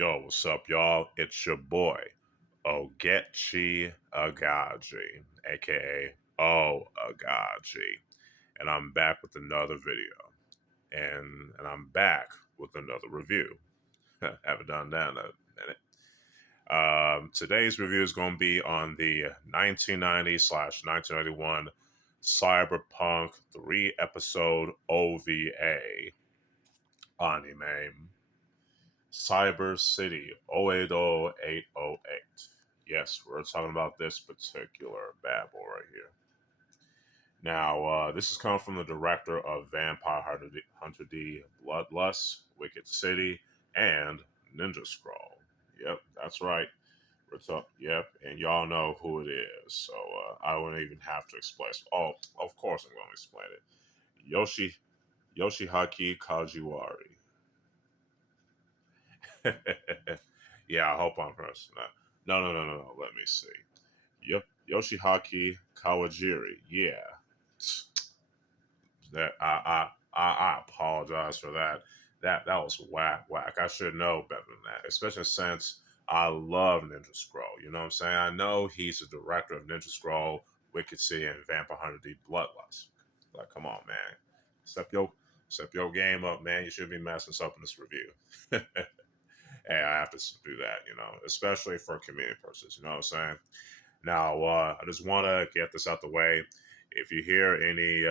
Yo, what's up, y'all? It's your boy, Oaghaji, aka Oaghaji, and I'm back with another video, and I'm back with another review. Haven't done that in a minute. Today's review is going to be on the 1990/1991 Cyberpunk 3 episode OVA anime. Cyber City Oedo 808. Yes, we're talking about this particular bad boy right here. Now, this is coming from the director of Hunter D, Bloodlust, Wicked City, and Ninja Scroll. Yep, that's right. Yep, and y'all know who it is, so I wouldn't even have to explain. Oh, of course I'm going to explain it. Yoshihaki Kajiwari. Yeah, I hope I'm pronouncing that. No. Let me see. Yoshihaki Kawajiri. Yeah, that I apologize for that. That was whack. I should know better than that, especially since I love Ninja Scroll. You know what I'm saying? I know he's the director of Ninja Scroll, Wicked City, and Vampire Hunter D Bloodlust. Like, come on, man. Step your step your game up, man. You should be messing up in this review. Hey, I have to do that, especially for community purposes. You know what I'm saying? Now, I just want to get this out the way. If you hear any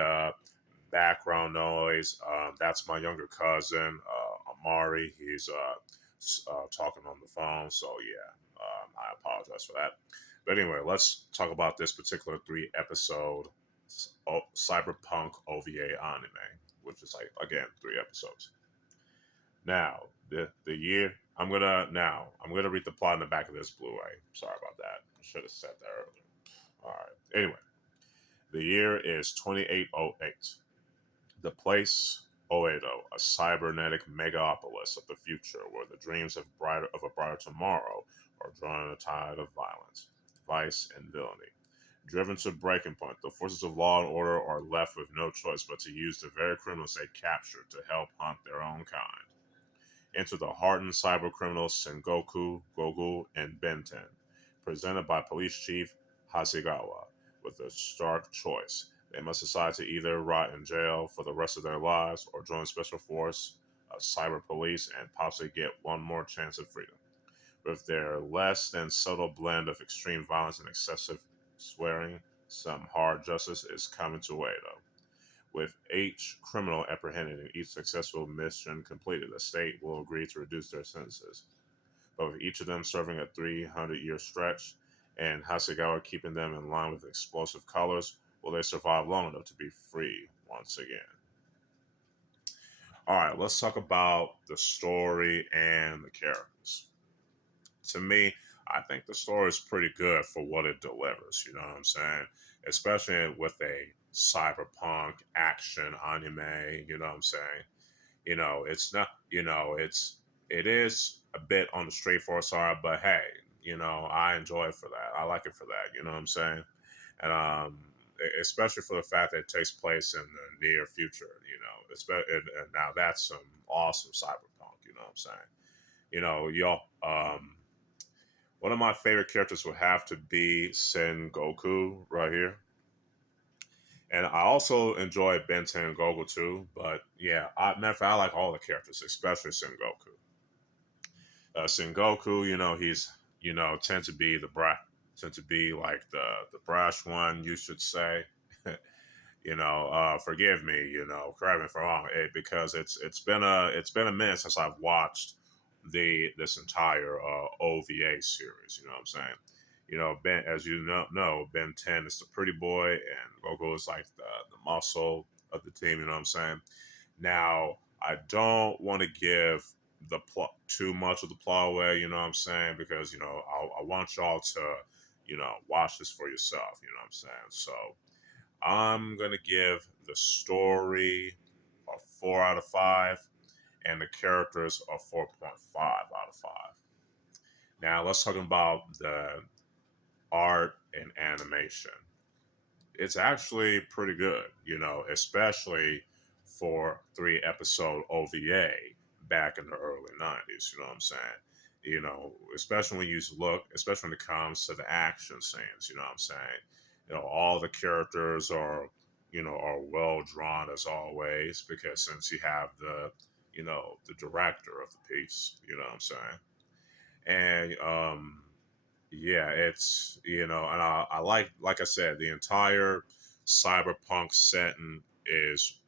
background noise, that's my younger cousin, Amari. He's talking on the phone. So, yeah, I apologize for that. But anyway, let's talk about this particular 3 episode Cyberpunk OVA anime, which is like, again, 3 episodes. Now, the year I'm gonna read the plot in the back of this Blu-ray. Sorry about that. I should have said that earlier. All right. Anyway, the year is 2808. The place, Oedo, a cybernetic megapolis of the future where the dreams of a brighter tomorrow are drawn in a tide of violence, vice, and villainy. Driven to breaking point, the forces of law and order are left with no choice but to use the very criminals they captured to help hunt their own kind. Enter the hardened cybercriminals Sengoku, Gogu, and Benten, presented by Police Chief Hasegawa, with a stark choice. They must decide to either rot in jail for the rest of their lives or join Special Force, Cyber Police, and possibly get one more chance at freedom. With their less than subtle blend of extreme violence and excessive swearing, some hard justice is coming to Oedo. With each criminal apprehended and each successful mission completed, the state will agree to reduce their sentences. But with each of them serving a 300-year stretch and Hasegawa keeping them in line with explosive colors, will they survive long enough to be free once again? All right, let's talk about the story and the characters. To me, I think the story is pretty good for what it delivers. You know what I'm saying? Especially with a cyberpunk action anime. You know what I'm saying? It's not. It is a bit on the straightforward side, but hey, I enjoy it for that. I like it for that. You know what I'm saying? And especially for the fact that it takes place in the near future. And now that's some awesome cyberpunk. You know what I'm saying? Y'all. One of my favorite characters would have to be Sen Goku right here. And I also enjoy Benten and Goku too. But yeah, matter of fact, I like all the characters, especially Sen Goku. Sen Goku, he's tend to be tend to be like the brash one, you should say. Forgive me, correct me if I'm wrong, because it's been a minute since I've watched this entire OVA series. You know what I'm saying? Ben, as Ben 10 is the pretty boy, and Goku is like the muscle of the team. You know what I'm saying? Now, I don't want to give the plot too much of the plot away. You know what I'm saying? Because I want y'all to watch this for yourself. You know what I'm saying? So I'm gonna give the story a 4 out of 5, and the characters a 4.5 out of 5. Now let's talk about the art and animation. It's actually pretty good, especially for 3 episode OVA back in the early 90s. You know what I'm saying? Especially when you look, especially when it comes to the action scenes, you know what I'm saying? All the characters are well drawn as always, because since you have the director of the piece, you know what I'm saying? And yeah, it's and I like I said, the entire cyberpunk setting is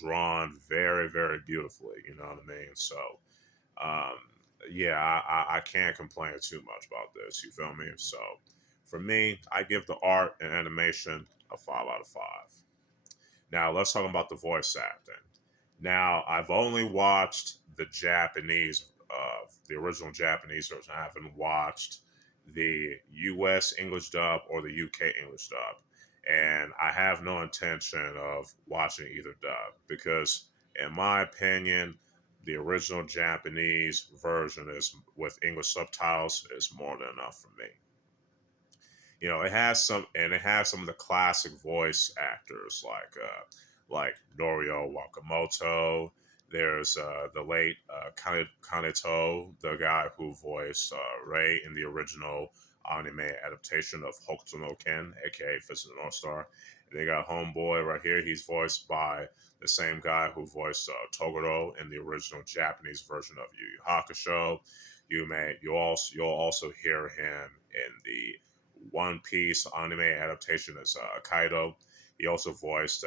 drawn very, very beautifully. You know what I mean? So um, yeah, I can't complain too much about this. You feel me? So for me, I give the art and animation a 5 out of 5. Now let's talk about the voice acting. Now I've only watched the original Japanese version. I haven't watched the U.S. English dub or the UK English dub, and I have no intention of watching either dub because, in my opinion, the original Japanese version is with English subtitles is more than enough for me. It has some of the classic voice actors like Norio Wakamoto. There's the late Kaneto, the guy who voiced Rei in the original anime adaptation of Hokuto no Ken, aka Fist of the North Star. They got Homeboy right here. He's voiced by the same guy who voiced Toguro in the original Japanese version of Yu Yu Hakusho. You'll also hear him in the One Piece anime adaptation as Kaido. He also voiced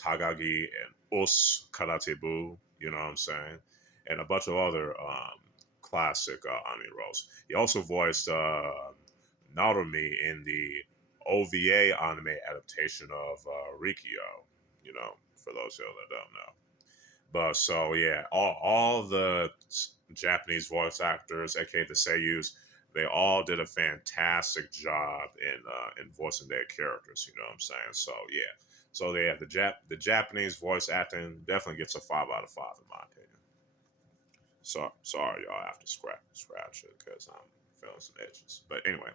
Tagagi and Us Karatebu, you know what I'm saying? And a bunch of other classic anime roles. He also voiced Narumi in the OVA anime adaptation of Rikio, for those of you that don't know. But so yeah, all the Japanese voice actors, aka the seiyus, they all did a fantastic job in voicing their characters. You know what I'm saying? So yeah, so yeah, the Japanese voice acting definitely gets a 5 out of 5 in my opinion. So sorry, y'all, I have to scratch it because I'm feeling some itches. But anyway,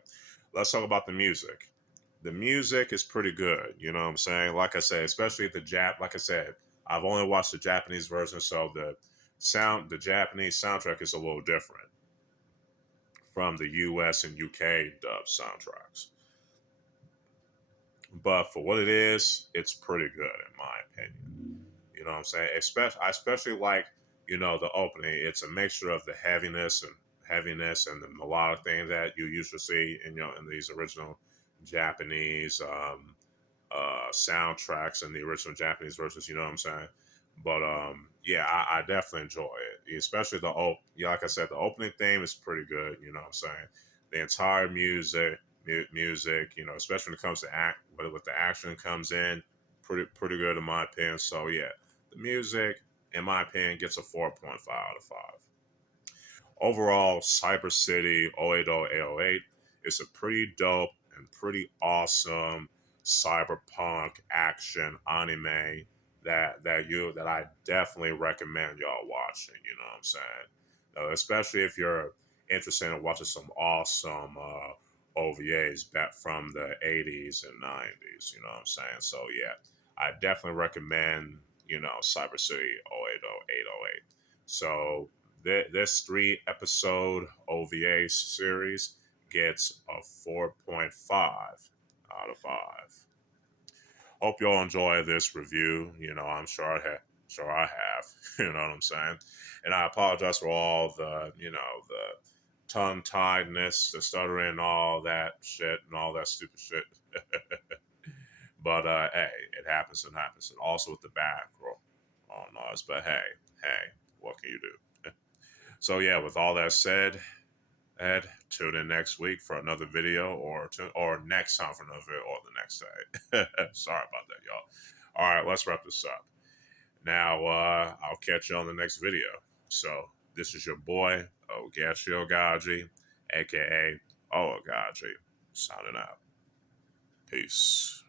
let's talk about the music. The music is pretty good. You know what I'm saying? Like I said, especially like I said, I've only watched the Japanese version, so the Japanese soundtrack is a little different from the US and UK dub soundtracks. But for what it is, it's pretty good in my opinion. You know what I'm saying? I especially like, the opening. It's a mixture of the heaviness and the melodic thing that you usually see in these original Japanese soundtracks and the original Japanese versions. You know what I'm saying? But yeah, I definitely enjoy it, especially yeah, like I said, the opening theme is pretty good. You know what I'm saying? The entire music, especially when it comes to with the action comes in, pretty good in my opinion. So yeah, the music, in my opinion, gets a 4.5 out of 5. Overall, Cyber City Oedo 808 is a pretty dope and pretty awesome cyberpunk action anime that I definitely recommend y'all watching. You know what I'm saying? Especially if you're interested in watching some awesome OVAs back from the 80s and 90s. You know what I'm saying? So yeah, I definitely recommend Cyber City Oedo 808. So this 3 episode OVA series gets a 4.5 out of 5. Hope y'all enjoy this review. I'm sure I have. You know what I'm saying? And I apologize for all the tongue tiedness, the stuttering, and all that shit, and all that stupid shit. But hey, it happens and happens, and also with the background noise. But hey, what can you do? So yeah, with all that said, Ed, tune in next week for another video, or next time for another video, or the next day. Sorry about that, y'all. All right, let's wrap this up. Now, I'll catch you on the next video. So this is your boy Oaghaji, aka Oaghaji, signing out. Peace.